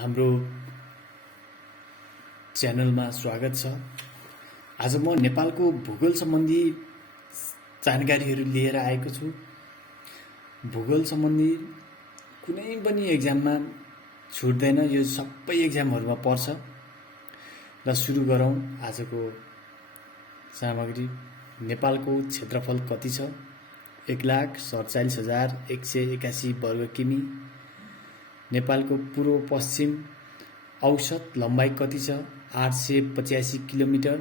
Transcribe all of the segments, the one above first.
हाम्रो च्यानलमा स्वागत छ। आज म नेपालको भूगोल सम्बन्धी जानकारीहरू लिएर आएको छु। भूगोल सम्बन्धी कुनै पनि एक्जाममा छुट्दैन, यो सबै एक्जामहरुमा पर्छ। र सुरु गरौँ आजको सामग्री। नेपालको क्षेत्रफल कति छ? 1,47,181 वर्ग किमी। नेपालको पूर्व पश्चिम औसत लम्बाइ कति छ? 885 किलोमिटर।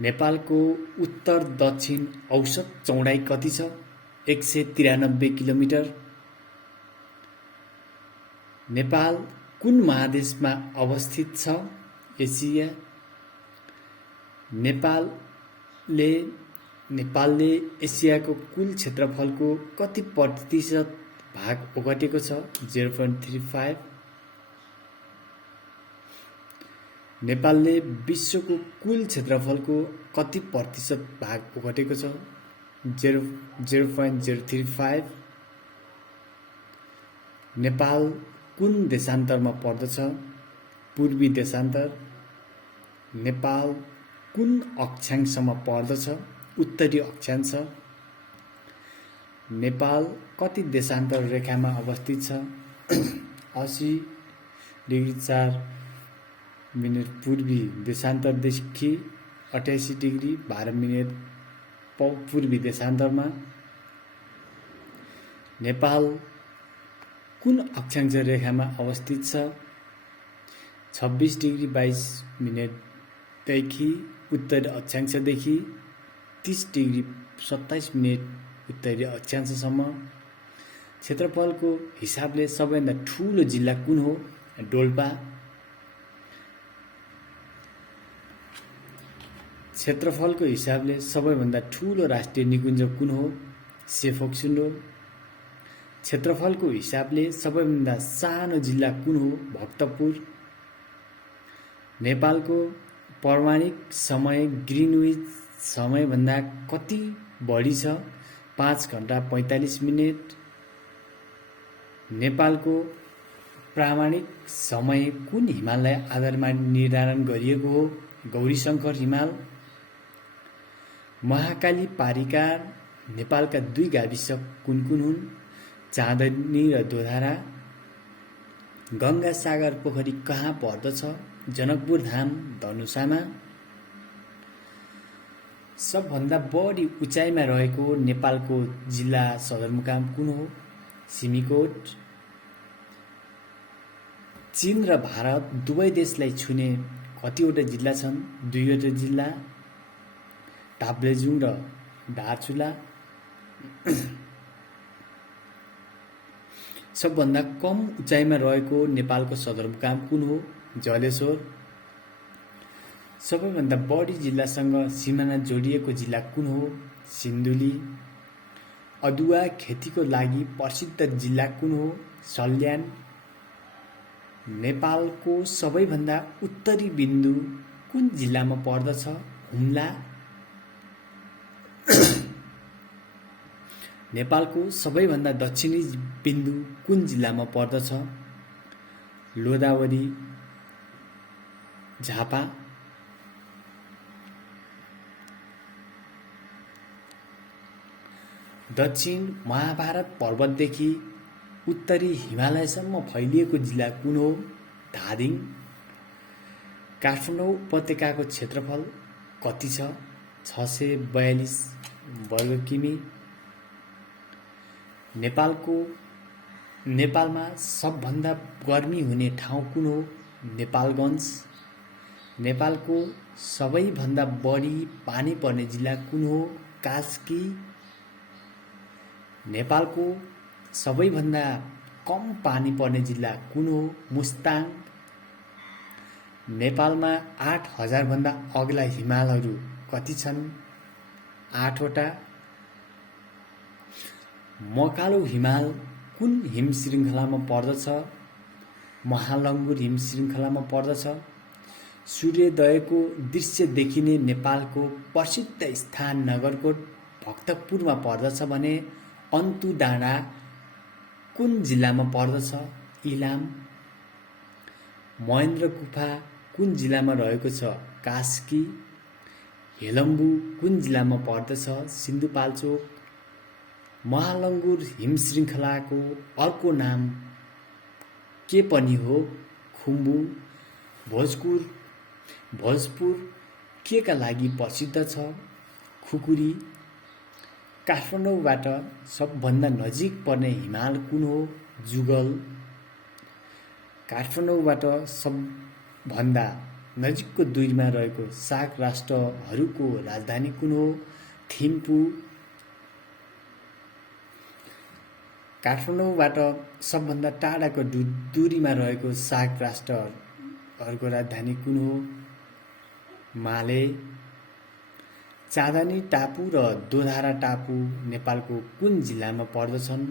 नेपालको उत्तर दक्षिण औसत चौडाइ कति छ? 193 किलोमिटर। नेपाल कुन महादेशमा अवस्थित छ? एसिया। नेपालले एसियाको कुल क्षेत्रफलको कति प्रतिशत भाग ओगटेको छ? 0.35। नेपालले विश्वको कुल क्षेत्रफलको कति प्रतिशत भाग ओगटेको छ? 0.035। नेपाल कुन देशान्तरमा पर्दछ? पूर्वी देशान्तर। नेपाल कुन अक्षांशमा पर्दछ? उत्तरी अक्षांश। नेपाल कति देशान्तर रेखामा अवस्थित छ? 80 डिग्री 4 मिनेट पूर्वी देशान्तरदेखि 88 डिग्री 12 मिनेट पूर्वी देशान्तरमा। नेपाल कुन अक्षांश रेखामा अवस्थित छ? 26 डिग्री 22 मिनेटदेखि उत्तरी अक्षांशदेखि 30 डिग्री 27 मिनेट उत्तरी अक्षांशसम्म। क्षेत्रफलको हिसाबले सबैभन्दा ठूलो जिल्ला कुन हो? डोल्पा। क्षेत्रफलको हिसाबले सबैभन्दा ठूलो राष्ट्रिय निकुञ्ज कुन हो? सेफोक्सुन्डो। क्षेत्रफलको हिसाबले सबैभन्दा सानो जिल्ला कुन हो? भक्तपुर। नेपालको पौराणिक समय ग्रीनविच समयभन्दा कति बढी छ? 5 घण्टा 45 मिनेट। नेपालको प्रामाणिक समय कुन हिमाललाई आधारमा निर्धारण गरिएको हो? गौरीशंकर हिमाल। महाकाली पारिका नेपालका 2 गाविस कुन कुन हुन्? चाँदनी र दोधारा। गंगा सागर पोखरी कहाँ पर्दछ? जनकपुर धाम धनुषामा। सबभन्दा बढी उचाइमा रहेको नेपालको जिल्ला सदरमुकाम कुन हो? सिमीकोट। चीन र भारत दुवै देशलाई छुने कतिवटा जिल्ला छन्? 2वटा जिल्ला, ताप्लेजुङ र दार्चुला। सबभन्दा कम उचाइमा रहेको नेपालको सदरमुकाम कुन हो? जलेश्वर। सबैभन्दा बढी जिल्लासँग सिमाना जोडिएको जिल्ला कुन हो? सिन्धुली। अदुवा खेतीको लागि प्रसिद्ध जिल्ला कुन हो? सल्यान। नेपालको सबैभन्दा उत्तरी बिन्दु कुन जिल्लामा पर्दछ? हुम्ला। नेपालको सबैभन्दा दक्षिणी बिन्दु कुन जिल्लामा पर्दछ? लोदावरी, झापा। दक्षिण महाभारत पर्वतदेखि उत्तरी हिमालयसम्म फैलिएको जिल्ला कुन हो? धादिङ। काठमाडौँ उपत्यकाको क्षेत्रफल कति छ? 642 वर्ग किमी। नेपालमा सबभन्दा गर्मी हुने ठाउँ कुन हो? नेपालगञ्ज। नेपालको सबैभन्दा बढी पानी पर्ने जिल्ला कुन हो? कास्की। नेपालको सबैभन्दा कम पानी पर्ने जिल्ला कुन हो? मुस्ताङ। नेपालमा 8000 भन्दा अग्ला हिमालहरू कति छन्? 8वटा। मकालु हिमाल कुन हिम श्रृङ्खलामा पर्दछ? महालङ्गुर हिम श्रृङ्खलामा पर्दछ। सूर्योदयको दृश्य देखिने नेपालको प्रसिद्ध स्थान नगरकोट भक्तपुरमा पर्दछ भने अन्तु डाँडा कुन जिल्लामा पर्दछ? इलाम। महेन्द्र गुफा कुन जिल्लामा रहेको छ? कास्की। हेलम्बु कुन जिल्लामा पर्दछ? सिन्धुपाल्चोक। महालङ्गुर हिमश्रृङ्खलाको अर्को नाम के पनि हो? खुम्बु। भोजपुर के का लागि प्रसिद्ध छ? खुकुरी। काठमाडौँबाट सबभन्दा नजिक पर्ने हिमाल कुन हो? जुगल। काठमाडौँबाट सबभन्दा नजिकको दूरीमा रहेको सार्क राष्ट्रहरूको राजधानी कुन हो? थिम्पू। काठमाडौँबाट सबभन्दा टाढाको दूरीमा रहेको सार्क राष्ट्रहरूको राजधानी कुन हो? माले। चाँदनी टापु र दोधारा टापु नेपालको कुन जिल्लामा पर्दछन्?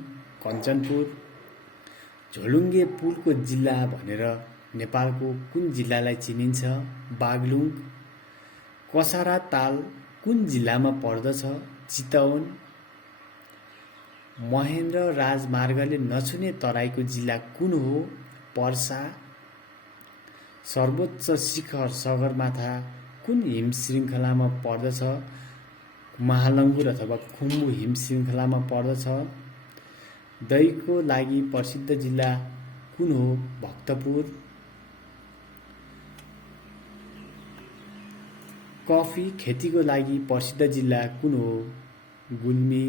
कञ्चनपुर। झोलुङ्गे पुलको जिल्ला भनेर नेपालको कुन जिल्लालाई चिनिन्छ? बागलुङ। कसारा ताल कुन जिल्लामा पर्दछ? चितवन। महेन्द्र राजमार्गले नछुने तराईको जिल्ला कुन हो? पर्सा। सर्वोच्च शिखर सगरमाथा कुन हिमश्रृङ्खलामा पर्दछ? महालङ्गुर अथवा खुम्बु हिमश्रृङ्खलामा पर्दछ। दहीको लागि प्रसिद्ध जिल्ला कुन हो? भक्तपुर। कफी खेतीको लागि प्रसिद्ध जिल्ला कुन हो? गुल्मी।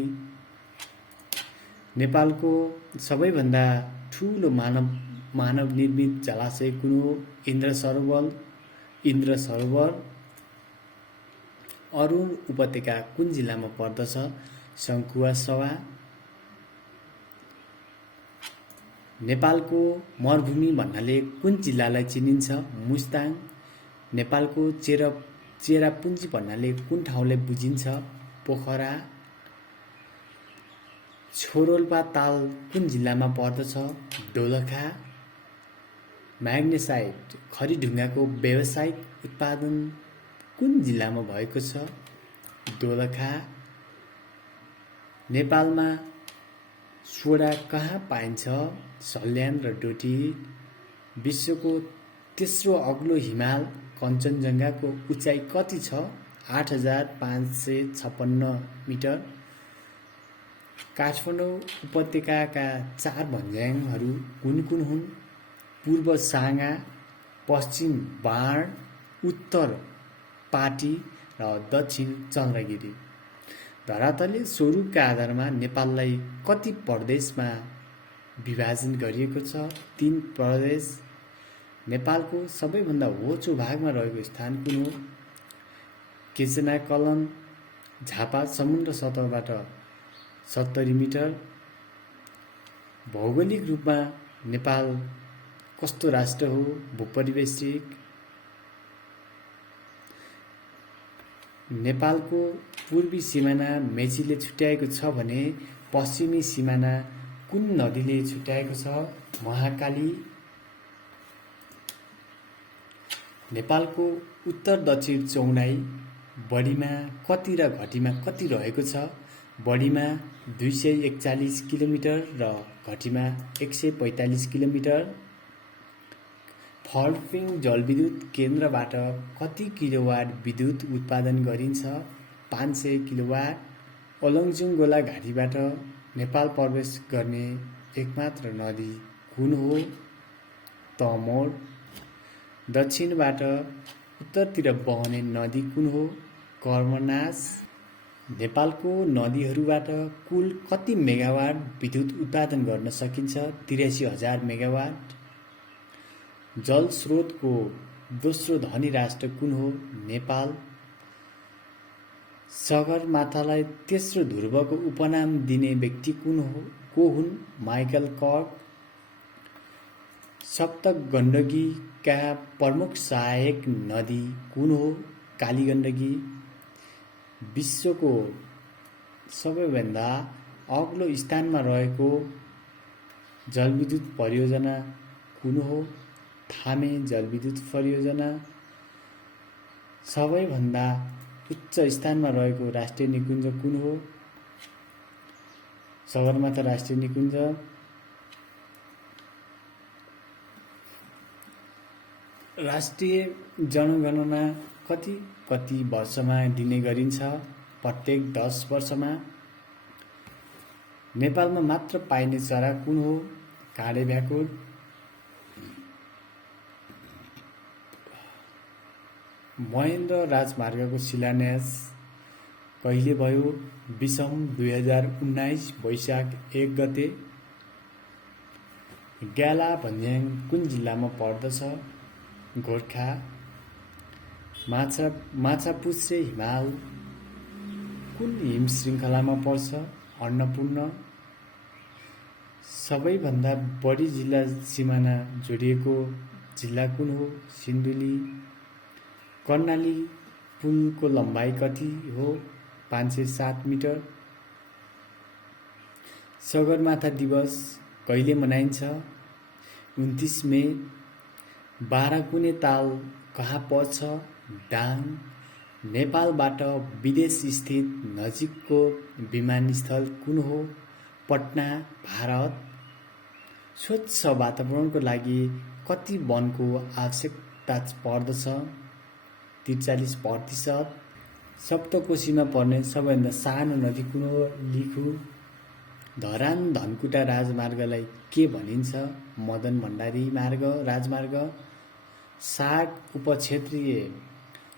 नेपालको सबैभन्दा ठुलो मानव निर्मित जलाशय कुन हो? इन्द्र सरोवर। अरुण उपत्यका कुन जिल्लामा पर्दछ? सङ्खुवासभा। नेपालको मरुभूमि भन्नाले कुन जिल्लालाई चिनिन्छ? मुस्ताङ। नेपालको चेरापुञ्जी भन्नाले कुन ठाउँलाई बुझिन्छ? पोखरा। छोरोल्पा ताल कुन जिल्लामा पर्दछ? दोलखा। म्याग्नेसाइट खरीढुङ्गाको व्यावसायिक उत्पादन कुन जिल्लामा भएको छ? दोलखा। नेपालमा सोडा कहाँ पाइन्छ? सल्यान र डोटी। विश्वको तेस्रो अग्लो हिमाल कञ्चनजङ्घाको उचाइ कति छ? 8556 मिटर। काठमाडौँ उपत्यकाका 4 भन्ज्याङहरू कुन कुन हुन्? पूर्व साँगा, पश्चिम बाण, उत्तर पाटी र दक्षिण चन्द्रगिरी। धरातलीय स्वरूपका आधारमा नेपाललाई कति प्रदेशमा विभाजन गरिएको छ? 3 प्रदेश। नेपालको सबैभन्दा होचो भागमा रहेको स्थान कुन हो? केचनाकलन। झापा समुद्र सतहबाट 70 मिटर। भौगोलिक रूपमा नेपाल कस्तो राष्ट्र हो? भूपरिवेशिक। नेपालको पूर्वी सिमाना मेचीले छुट्याएको छ भने पश्चिमी सिमाना कुन नदीले छुट्याएको छ? महाकाली। नेपालको उत्तर दक्षिण चौडाइ बढीमा कति र घटीमा कति रहेको छ? बढीमा 241 किलोमिटर र घटीमा 145 किलोमिटर। फर्पिङ जलविद्युत केन्द्रबाट कति किलोवाट विद्युत उत्पादन गरिन्छ? 500 किलोवाट। ओलङ्चुङगोला घाटीबाट नेपाल प्रवेश गर्ने एकमात्र नदी कुन हो? तमोर। दक्षिणबाट उत्तरतिर बहने नदी कुन हो? कर्मनास। नेपालको नदीहरूबाट कुल कति मेगावाट विद्युत उत्पादन गर्न सकिन्छ? 83,000 मेगावाट। जल स्रोतको दोस्रो धनी राष्ट्र कुन हो? नेपाल। सगरमाथालाई तेस्रो ध्रुवको उपनाम दिने व्यक्ति को हुन्? माइकल कर्क। सप्त गण्डकीका प्रमुख सहायक नदी कुन हो? कालीगण्डकी। विश्वको सबैभन्दा अग्लो स्थानमा रहेको जलविद्युत परियोजना कुन हो? थामे जलविद्युत परियोजना। सबैभन्दा उच्च स्थानमा रहेको राष्ट्रिय निकुञ्ज कुन हो? सगरमाथा राष्ट्रिय निकुञ्ज। राष्ट्रिय जनगणना कति कति वर्षमा दिने गरिन्छ? प्रत्येक 10 वर्षमा। नेपालमा मात्र पाइने चरा कुन हो? काँडे भ्याकुर। महेन्द्र राजमार्गको शिलान्यास कहिले भयो? 2019 वैशाख 1 गते। ग्याला भन्ज्याङ कुन जिल्लामा पर्दछ? गोर्खा। माछापुच्छ्रे हिमाल कुन हिम श्रृङ्खलामा पर्छ? अन्नपूर्ण। सबैभन्दा बढी जिल्ला सिमाना जोडिएको जिल्ला कुन हो? सिन्धुली। कर्णाली पुलको लम्बाइ कति हो? 507 मिटर। सगरमाथा दिवस कहिले मनाइन्छ? 29 मे। बाह्रकुने ताल कहाँ पर्छ? दाङ। नेपालबाट विदेश स्थित नजिकको विमानस्थल कुन हो? पटना, भारत। स्वच्छ वातावरणको लागि कति वनको आवश्यकता पर्दछ? 43%। सप्तकोशीमा पर्ने सबैभन्दा सानो नदी कुन हो? लिखु। धरान धनकुटा राजमार्गलाई के भनिन्छ? मदन भण्डारी राजमार्ग। 60 उपक्षेत्रीय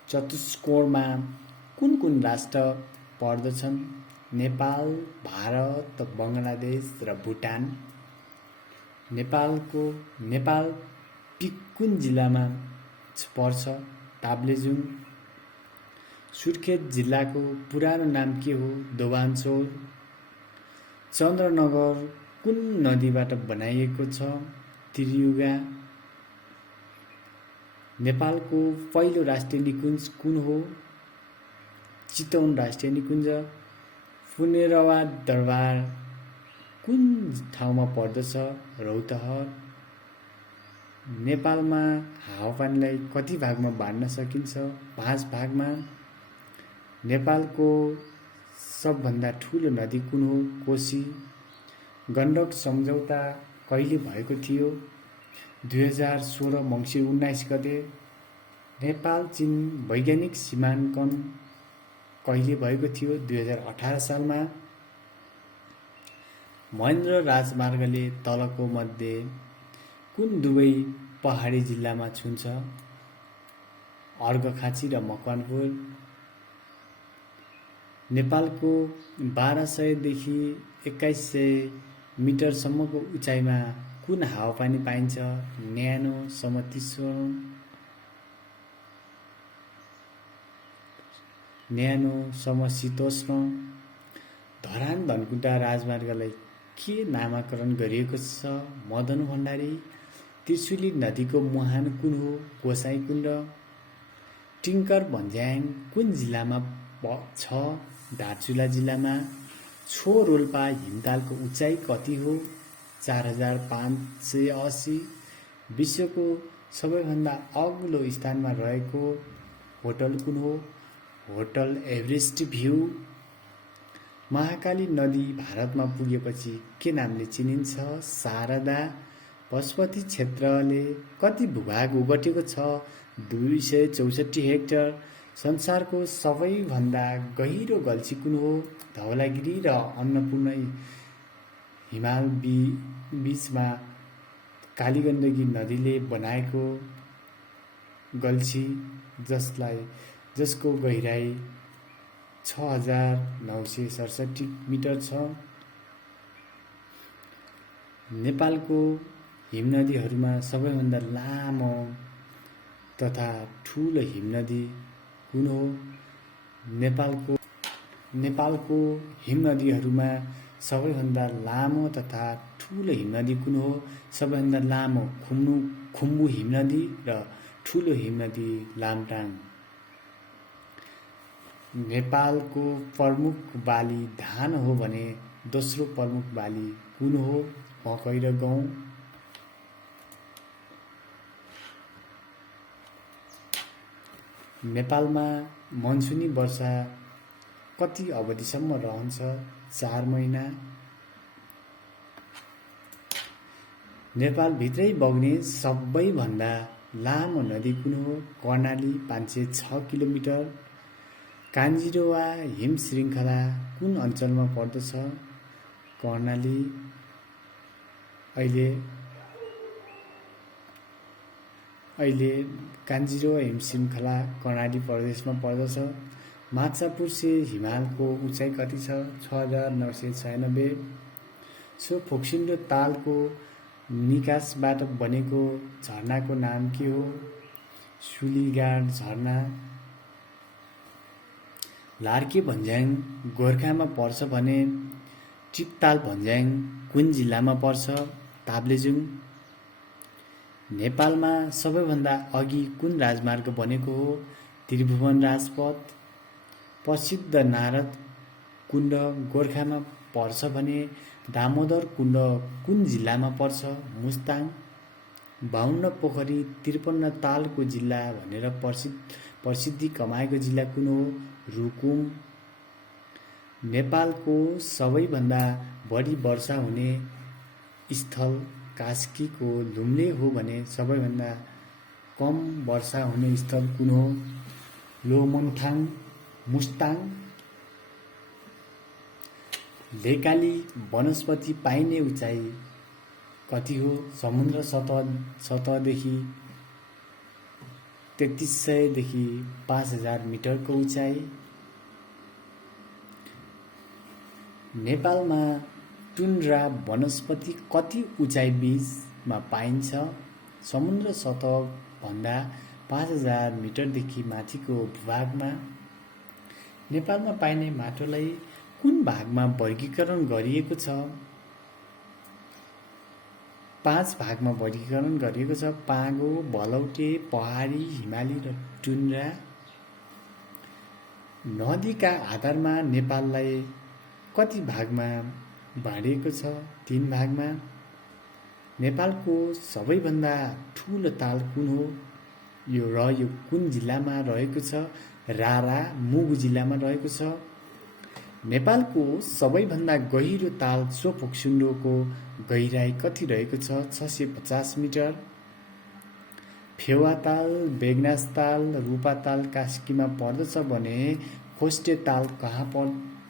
चतुष्कोणमा कुन कुन राष्ट्र पर्दछन्? नेपाल, भारत, बङ्गलादेश र भुटान। नेपाल पिक कुन जिल्लामा पर्छ? ताप्लेजुङ। सुर्खेत जिल्लाको पुरानो नाम के हो? दोभानचौर। चन्द्रनगर कुन नदीबाट बनाइएको छ? त्रियुगा। नेपालको पहिलो राष्ट्रिय निकुञ्ज कुन हो? चितवन राष्ट्रिय निकुञ्ज। फुनेरवा दरबार कुन ठाउँमा पर्दछ? रौतहट। नेपालमा हावापानीलाई कति भागमा बाँड्न सकिन्छ? 5 भागमा। नेपालको सबभन्दा ठुलो नदी कुन हो? कोशी। गण्डक सम्झौता कहिले भएको थियो? 2016 मङ्सिर 19 गते। नेपाल चीन वैज्ञानिक सीमाङ्कन कहिले भएको थियो? 2018 सालमा। महेन्द्र राजमार्गले तलको मध्ये कुन दुवै पहाडी जिल्लामा छुन्छ? अर्घखाँची र मकवानपुर। नेपालको 1200 देखि 2100 मिटरसम्मको उचाइमा कुन हावापानी पाइन्छ? न्यानो समशीतोष्ण। धरान धनकुटा राजमार्गलाई के नामाकरण गरिएको छ? मदन भण्डारी। त्रिशुली नदीको मुहान कुन हो? गोसाइँकुण्ड। टिङ्कर भन्ज्याङ कुन जिल्लामा छ? दार्चुला जिल्लामा। छो रोल्पा हिमतालको उचाइ कति हो? 4580। विश्वको सबैभन्दा अग्लो स्थानमा रहेको होटल कुन हो? Hotel Everest view. महाकाली नदी भारतमा पुगेपछि के नामले चिनिन्छ? शारदा। पशुपति क्षेत्रले कति भूभाग ओगटेको छ? 264 हेक्टर। संसारको सबैभन्दा गहिरो गल्छी कुन हो? धवलागिरी र अन्नपूर्ण हिमाल बीचमा कालीगण्डकी नदीले बनाएको गल्छी जसको गहिराई 6967 मिटर छ। नेपालको हिमनदीहरूमा सबैभन्दा लामो तथा ठुलो हिमनदी कुन हो? नेपालको हिमनदीहरूमा सबैभन्दा लामो तथा ठुलो हिमनदी कुन हो? सबैभन्दा लामो खुम्बु हिमनदी र ठुलो हिमनदी लामटाङ। नेपालको प्रमुख बाली धान हो भने दोस्रो प्रमुख बाली कुन हो? मकै र गहुँ। नेपालमा मनसुनी वर्षा कति अवधिसम्म रहन्छ? 4 महिना। नेपालभित्रै बग्ने सबैभन्दा लामो नदी कुन हो? कर्णाली 506 किलोमिटर। कान्जिरोवा हिम श्रृङ्खला कुन अञ्चलमा पर्दछ? कर्णाली अहिले कान्जिरोवा हिम श्रृङ्खला कर्णाली प्रदेशमा पर्दछ। माछापुच्छ्रे हिमालको उचाइ कति छ? 6996। सो फोक्सिन्डो तालको निकासबाट बनेको झरनाको नाम के हो? सुलीगाड झरना। लार्के भन्ज्याङ गोरखामा पर्छ भने टिकताल भन्ज्याङ कुन जिल्लामा पर्छ? ताप्लेजुङ। नेपालमा सबैभन्दा अघि कुन राजमार्ग बनेको हो? त्रिभुवन राजपथ। प्रसिद्ध नारद कुण्ड गोरखामा पर्छ भने दामोदर कुण्ड कुन जिल्लामा पर्छ? मुस्ताङ। 52 पोखरी 53 तालको जिल्ला भनेर प्रसिद्धि कमाएको जिल्ला कुन हो? रुकुम। नेपालको सबैभन्दा बढी वर्षा हुने स्थल कास्कीको लुम्ले हो भने सबैभन्दा कम वर्षा हुने स्थल कुन हो? लोमोङथाङ, मुस्ताङ। लेकाली वनस्पति पाइने उचाइ कति हो? समुद्र सतहदेखि 3300 देखि 5000 मिटरको उचाइ। नेपालमा टुन्ड्रा वनस्पति कति उचाइ बीचमा पाइन्छ? समुद्र सतहभन्दा 5000 मिटरदेखि माथिको भूभागमा। नेपालमा पाइने माटोलाई कुन भागमा वर्गीकरण गरिएको छ? 5 भागमा वर्गीकरण गरिएको छ। पाँगो, बलौटे, पहाडी, हिमाली र टुन्ड्रा। नदीका आधारमा नेपाललाई कति भागमा बाँडिएको छ? 3 भागमा। नेपालको सबैभन्दा ठुलो ताल कुन हो? यो कुन जिल्लामा रहेको छ? रारा, मुगु जिल्लामा रहेको छ। नेपालको सबैभन्दा गहिरो ताल सोफोक्सुन्डोको गहिराई कति रहेको छ? 650 मिटर। फेवाताल, बेगनासताल, रूपाताल कास्कीमा पर्दछ भने खोस्टे ताल कहाँ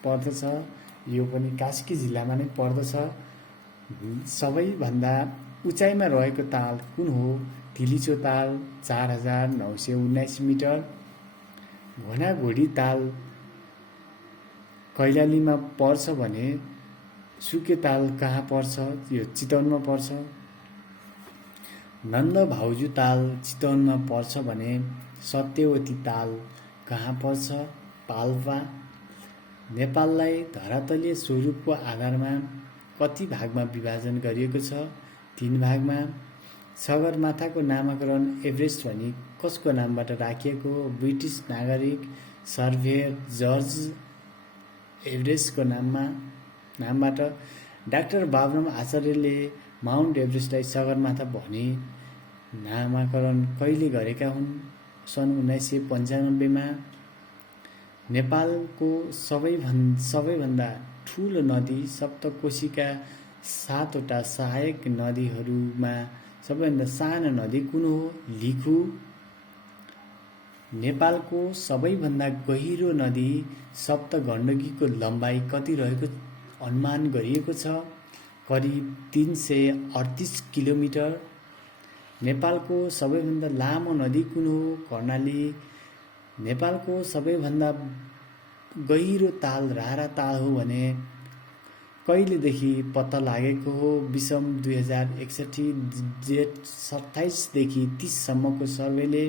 पर्दछ? यो पनि कास्की जिल्लामा नै पर्दछ। सबैभन्दा उचाइमा रहेको ताल कुन हो? तिलिचो ताल 4919 मिटर। घोडाघोडी ताल कैलालीमा पर्छ भने सुके ताल कहाँ पर्छ? यो चितवनमा पर्छ। नन्द भाउजू ताल चितवनमा पर्छ भने सत्यवती ताल कहाँ पर्छ? पाल्पा। नेपाललाई धरातलीय स्वरूपको आधारमा कति भागमा विभाजन गरिएको छ? 3 भागमा। सगरमाथाको नामकरण एभरेस्ट भनी कसको नामबाट राखिएको? ब्रिटिस नागरिक सर्भेयर जर्ज एभरेस्टको नामबाट। डाक्टर बाबुराम आचार्यले माउन्ट एभरेस्टलाई सगरमाथा भनी नामकरण कहिले गरेका हुन्? सन् 1995 मा। नेपालको सबैभन्दा ठुलो नदी सप्तकोशीका 7 वटा सहायक नदीहरूमा सबैभन्दा सानो नदी कुन हो? लिखु। नेपालको सबैभन्दा गहिरो नदी सप्तगण्डकीको लम्बाइ कति रहेको अनुमान गरिएको छ? करिब 338 किलोमिटर। नेपालको सबैभन्दा लामो नदी कुन हो? कर्णाली। नेपालको सबैभन्दा गहिरो ताल रारा ताल हो भने कहिलेदेखि पत्ता लागेको हो? विषम 2061 जेठ 27 देखि 30 सम्मको सर्वेले।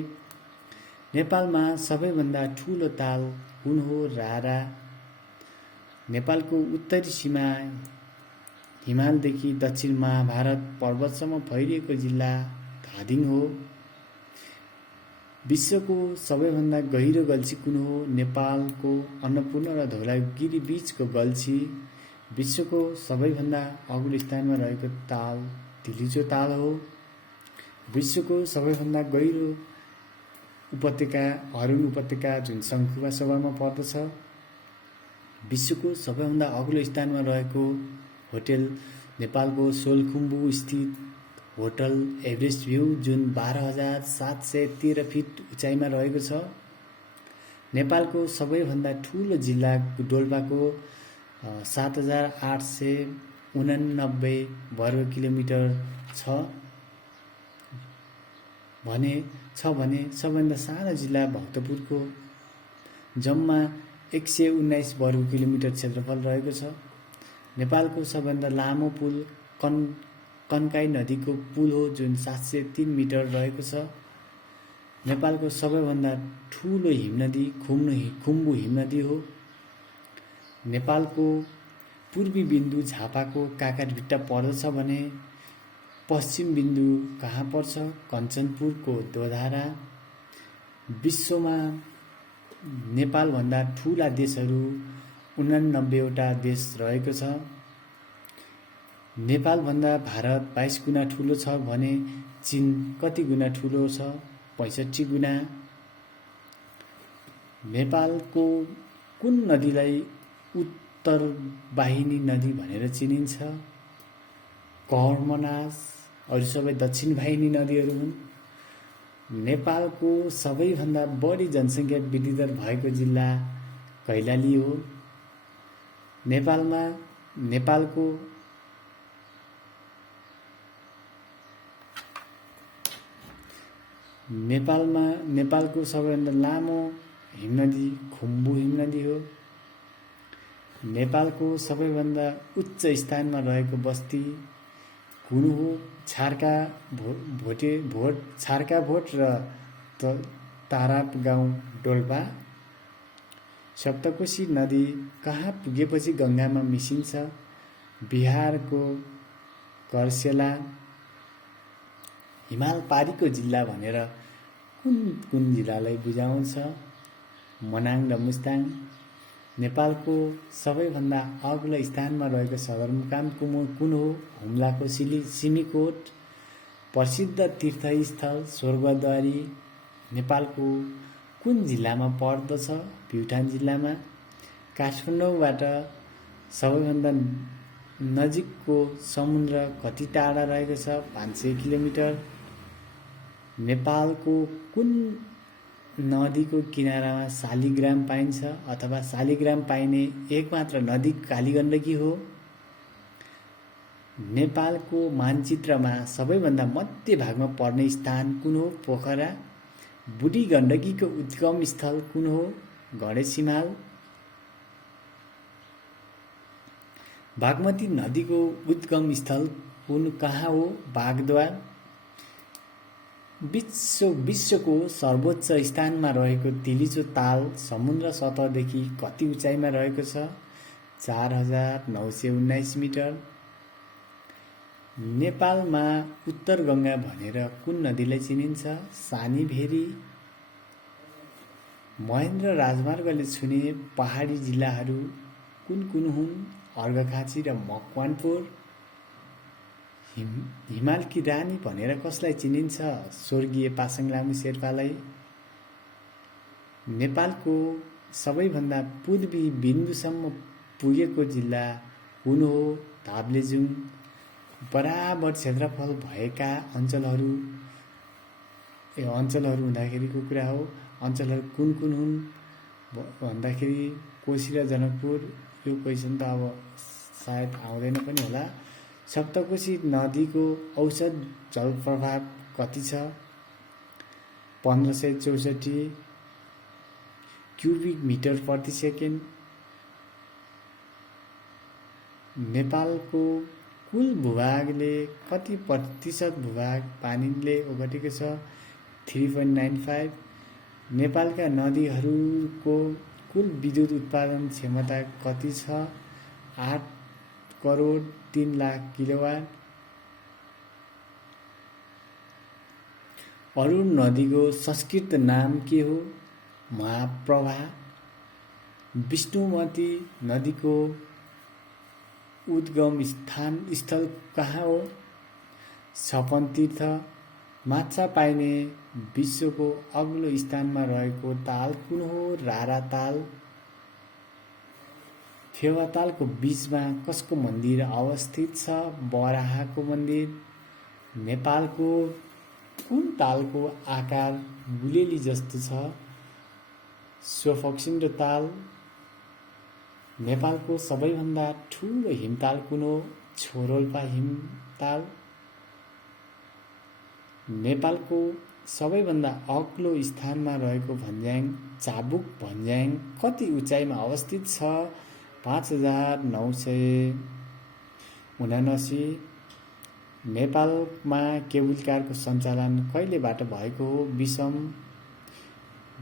नेपालमा सबैभन्दा ठुलो ताल कुन हो? रारा। नेपालको उत्तरी सीमा हिमालदेखि दक्षिण महाभारत पर्वतसम्म फैलिएको जिल्ला धादिङ हो। विश्वको सबैभन्दा गहिरो गल्छी कुन हो? नेपालको अन्नपूर्ण र धौलागिरी बीचको गल्छी। विश्वको सबैभन्दा अग्लो स्थानमा रहेको ताल तिलिचो ताल हो। विश्वको सबैभन्दा गहिरो उपत्यका अरुण उपत्यका जुन शङ्खुवा सभामा पर्दछ। विश्वको सबैभन्दा अग्लो स्थानमा रहेको होटेल नेपालको सोलखुम्बु स्थित होटल एभरेस्ट भ्यू जुन 12,713 फिट उचाइमा रहेको छ। नेपालको सबैभन्दा ठूलो जिल्ला डोल्पाको 7,889 वर्ग किलोमिटर छ भने सबैभन्दा सानो जिल्ला भक्तपुरको जम्मा 119 वर्ग किलोमिटर क्षेत्रफल रहेको छ। नेपालको सबैभन्दा लामो पुल कन्काई नदीको पुल हो जुन 703 मिटर रहेको छ। नेपालको सबैभन्दा ठूलो हिमनदी खुम्बु हिमनदी हो। नेपालको पूर्वी बिन्दु झापाको काँकरभिट्टा पर्दछ भने पश्चिम बिन्दु कहाँ पर्छ? कञ्चनपुरको दोधारा। विश्वमा नेपालभन्दा ठूला देशहरू 89वटा देश रहेको छ। नेपालभन्दा भारत 22 गुणा ठूलो छ भने चीन कति गुणा ठूलो छ? 65 गुणा। नेपालको कुन नदीलाई उत्तरवाहिनी नदी भनेर चिनिन्छ? कर्मनास। अरु सबै दक्षिण वाहिनी नदीहरू हुन्। नेपालको सबैभन्दा बढी जनसङ्ख्या वृद्धिदर भएको जिल्ला कैलाली हो। नेपालको सबैभन्दा लामो हिमनदी खुम्बु हिमनदी हो। नेपालको सबैभन्दा उच्च स्थानमा रहेको बस्ती कुन हो? छार्का भोट र ताराप गाउँ डोल्पा। सप्तकोशी नदी कहाँ पुगेपछि गङ्गामा मिसिन्छ? बिहारको कर्सेला। हिमाल पारीको जिल्ला भनेर कुन जिल्लालाई बुझाउँछ? मनाङ र मुस्ताङ। नेपालको सबैभन्दा अग्लो स्थानमा रहेको सदरमुकाम कुन हो? हुम्लाको सिमीकोट। प्रसिद्ध तीर्थस्थल स्वर्गद्वारी नेपालको कुन जिल्लामा पर्दछ? प्युठान जिल्लामा। काठमाडौँबाट सबैभन्दा नजिकको समुद्र कति टाढा रहेको छ? 500 किलोमिटर। नेपालको कुन नदीको किनारामा शालिग्राम पाइन्छ अथवा शालिग्राम पाइने एकमात्र नदी कालीगण्डकी हो। नेपालको मानचित्रमा सबैभन्दा मध्य भागमा पर्ने स्थान कुन हो? पोखरा। बुढी गण्डकीको उद्गम स्थल कुन हो? गणेश हिमाल। बागमती नदीको उद्गम स्थल कहाँ हो? बागद्वार। विश्वको सर्वोच्च स्थानमा रहेको तिलिचो ताल समुद्र सतहदेखि कति उचाइमा रहेको छ? 4,919 मिटर। नेपालमा उत्तर गङ्गा भनेर कुन नदीलाई चिनिन्छ? सानीभेरी। महेन्द्र राजमार्गले छुने पहाडी जिल्लाहरू कुन हुन्? अर्घाखाँची र मकवानपुर। हिमालकी रानी भनेर कसलाई चिनिन्छ? स्वर्गीय पासाङ लामी शेर्पालाई। नेपालको सबैभन्दा पूर्वी बिन्दुसम्म पुगेको जिल्ला कुन हो? धाब्लेजुङ। बराबर क्षेत्रफल भएका अञ्चलहरू हुँदाखेरिको कुरा हो। अञ्चलहरू कुन हुन् भन्दाखेरि कोशी र जनकपुर। यो क्वेसन त अब सायद आउँदैन पनि होला। सप्तकोशी नदीको औसत जलप्रवाह कति छ? 1564 क्युबिक मिटर प्रति सेकेन्ड। नेपालको कुल भूभागले कति प्रतिशत भूभाग पानीले ओगटेको छ? 3.95। नेपालका नदीहरूको कुल विद्युत उत्पादन क्षमता कति छ? 8 करोड 3 लाख किलोवाट। अरुण नदीको संस्कृत नाम के हो? महाप्रभा। विष्णुमती नदीको उद्गम स्थल कहाँ हो? छपन तीर्थ। माछा पाइने विश्वको अग्लो स्थानमा रहेको ताल कुन हो? रारा ताल। फेवातालको बीचमा कसको मन्दिर अवस्थित छ? बराहको मन्दिर। नेपालको कुन तालको आकार गुलेली जस्तो छ? सोफोक्सिन्डो ताल। नेपालको सबैभन्दा ठुलो हिमताल कुन हो? छोरोल्पा हिमताल। नेपालको सबैभन्दा अग्लो स्थानमा रहेको भन्ज्याङ चाबुक भन्ज्याङ कति उचाइमा अवस्थित छ? 5979। नेपालमा केबुल कारको सञ्चालन कहिलेबाट भएको हो? विषम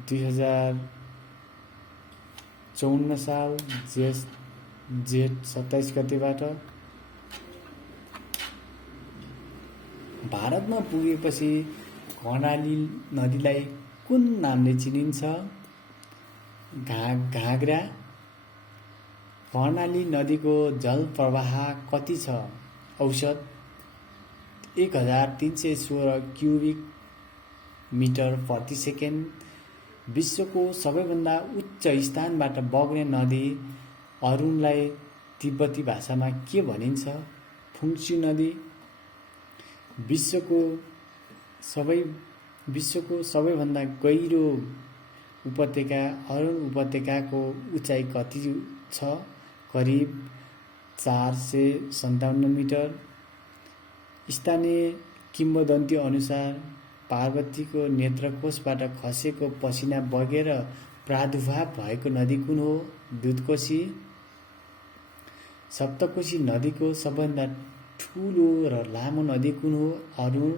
2054 साल जेठ 27 गतेबाट। भारतमा पुगेपछि कर्णाली नदीलाई कुन नामले चिनिन्छ? घागरा। कर्णाली नदीको जलप्रवाह कति छ? औसत 1316 क्युबिक मिटर प्रति सेकेन्ड। विश्वको सबैभन्दा उच्च स्थानबाट बग्ने नदी अरुणलाई तिब्बती भाषामा के भनिन्छ? फुङ्सी नदी। विश्वको सबैभन्दा गहिरो उपत्यका अरुण उपत्यकाको उचाइ कति छ? करिब 457 मिटर। स्थानीय किम्वदन्ती अनुसार पार्वतीको नेत्रकोशबाट खसेको पसिना बगेर प्रादुर्भाव भएको नदी कुन हो? दुधकोशी। सप्तकोशी नदीको सबैभन्दा ठुलो र लामो नदी कुन हो? अरुण।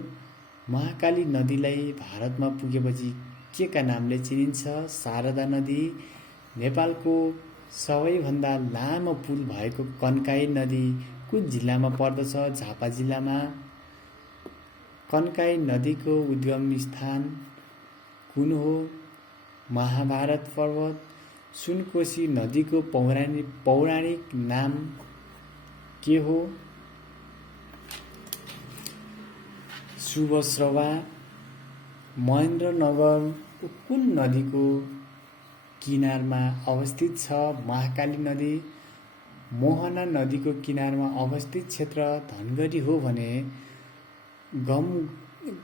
महाकाली नदीलाई भारतमा पुगेपछि के का नामले चिनिन्छ? शारदा नदी। नेपालको सबैभन्दा लामो पुल भएको कन्काई नदी कुन जिल्लामा पर्दछ? झापा जिल्लामा। कन्काई नदीको उद्गम स्थान कुन हो? महाभारत पर्वत। सुनकोशी नदीको पौराणिक नाम के हो? सुबस्रवा। महेन्द्रनगर कुन नदीको किनारमा अवस्थित छ? महाकाली नदी। मोहना नदीको किनारमा अवस्थित क्षेत्र धनगढी हो भने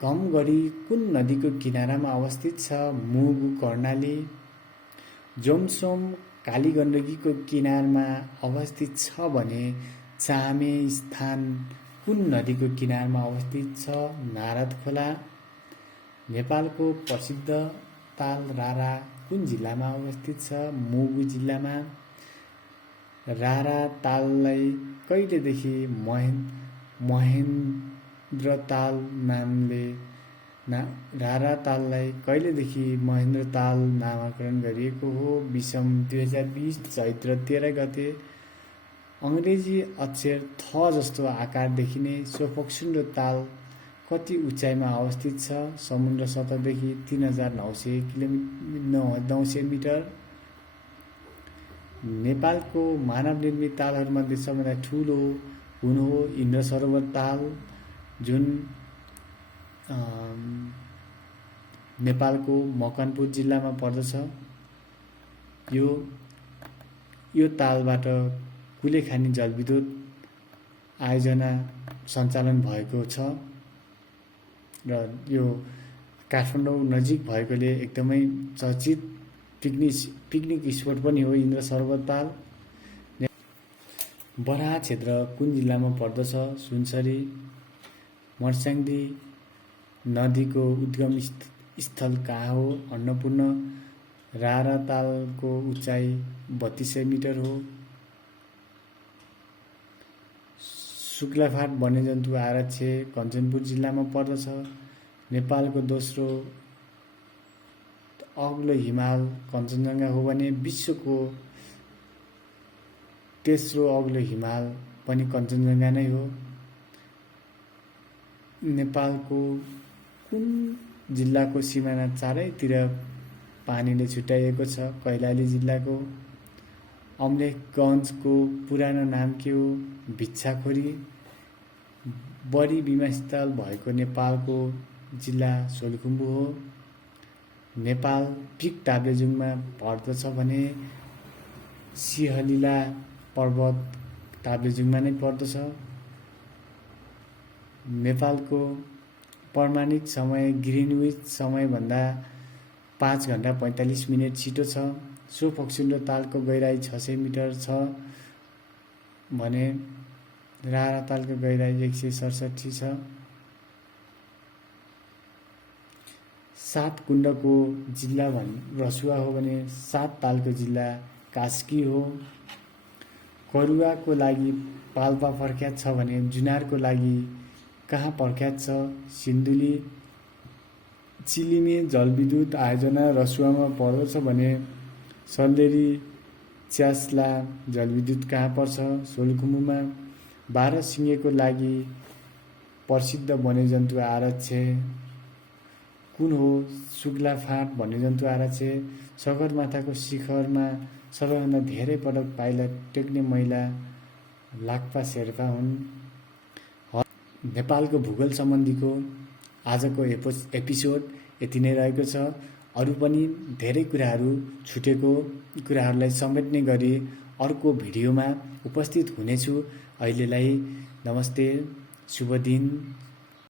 गमगढी कुन नदीको किनारामा अवस्थित छ? मुगु कर्णाली। जोमसोम कालीगण्डकीको किनारमा अवस्थित छ भने चामे स्थान कुन नदीको किनारमा अवस्थित छ? नारद खोला। नेपालको प्रसिद्ध ताल रारा कुन जिल्लामा अवस्थित छ? मुगु जिल्लामा। रारा ताललाई कहिलेदेखि महेन्द्र ताल नामाकरण गरिएको हो? विषम 2020 चैत्र 13 गते। अङ्ग्रेजी अक्षर थ जस्तो आकार देखिने सोफोक्सिन्डो ताल कति उचाइमा अवस्थित छ? समुद्र सतहदेखि 3900 मिटर। नेपालको मानव निर्मित तालहरूमध्ये सबैभन्दा ठुलो कुन हो? इन्द्र सरोवर ताल, जुन नेपालको मकनपुर जिल्लामा पर्दछ। यो तालबाट कुलेखानी जलविद्युत आयोजना सञ्चालन भएको छ र यो काठमाडौँ नजिक भएकोले एकदमै चर्चित पिकनिक स्पोट पनि हो इन्द्र सरोवर ताल। बराहा क्षेत्र कुन जिल्लामा पर्दछ? सुनसरी। मर्स्याङ्दी नदीको उद्गम स्थल कहाँ हो? अन्नपूर्ण। रारा तालको उचाइ 3200 मिटर हो। शुक्लाफाट वन्यजन्तु आरक्ष कञ्चनपुर जिल्लामा पर्दछ। नेपालको दोस्रो अग्लो हिमाल कञ्चनजङ्घा हो भने विश्वको तेस्रो अग्लो हिमाल पनि कञ्चनजङ्घा नै हो। नेपालको कुन जिल्लाको सिमाना चारैतिर पानीले छुट्याइएको छ? कैलाली जिल्लाको। अमलेखगञ्जको पुरानो नाम के हो? भिक्षाखोरी। बढी विमानस्थल भएको नेपालको जिल्ला सोलुखुम्बु हो। नेपाल पिक ताप्लेजुङमा पर्दछ भने सिहलिला पर्वत ताप्लेजुङमा नै पर्दछ। नेपालको प्रमाणित समय ग्रिनविच समयभन्दा 5 घण्टा 45 मिनेट छिटो छ। सो फक्सिलो तालको गहिराई 600 मिटर छ भने रारा तालको गहिराई 167 छ। 7 कुण्डको जिल्ला रसुवा हो भने 7 तालको जिल्ला कास्की हो। करुवाको लागि पाल्पा प्रख्यात छ भने जुनारको लागि कहाँ प्रख्यात छ? सिन्धुली। चिलिमे जलविद्युत आयोजना रसुवामा पर्दछ भने सल्लेरी च्यास्ला जलविद्युत कहाँ पर्छ? सोलुखुम्बुमा। 12 सिङेको लागि प्रसिद्ध वन्यजन्तु आरक्ष्य कुन हो? सुग्ला फाँट वन्यजन्तु आरक्ष्य। सगरमाथाको शिखरमा सबैभन्दा धेरै पटक पाइला टेक्ने महिला लाक्पा शेर्पा हुन्। नेपालको भूगोल सम्बन्धीको आजको एपिसोड यति नै रहेको छ। अरू पनि धेरै कुराहरू छुटेको कुराहरूलाई समेट्ने गरी अर्को भिडियोमा उपस्थित हुनेछु। अहिलेलाई नमस्ते, शुभ दिन।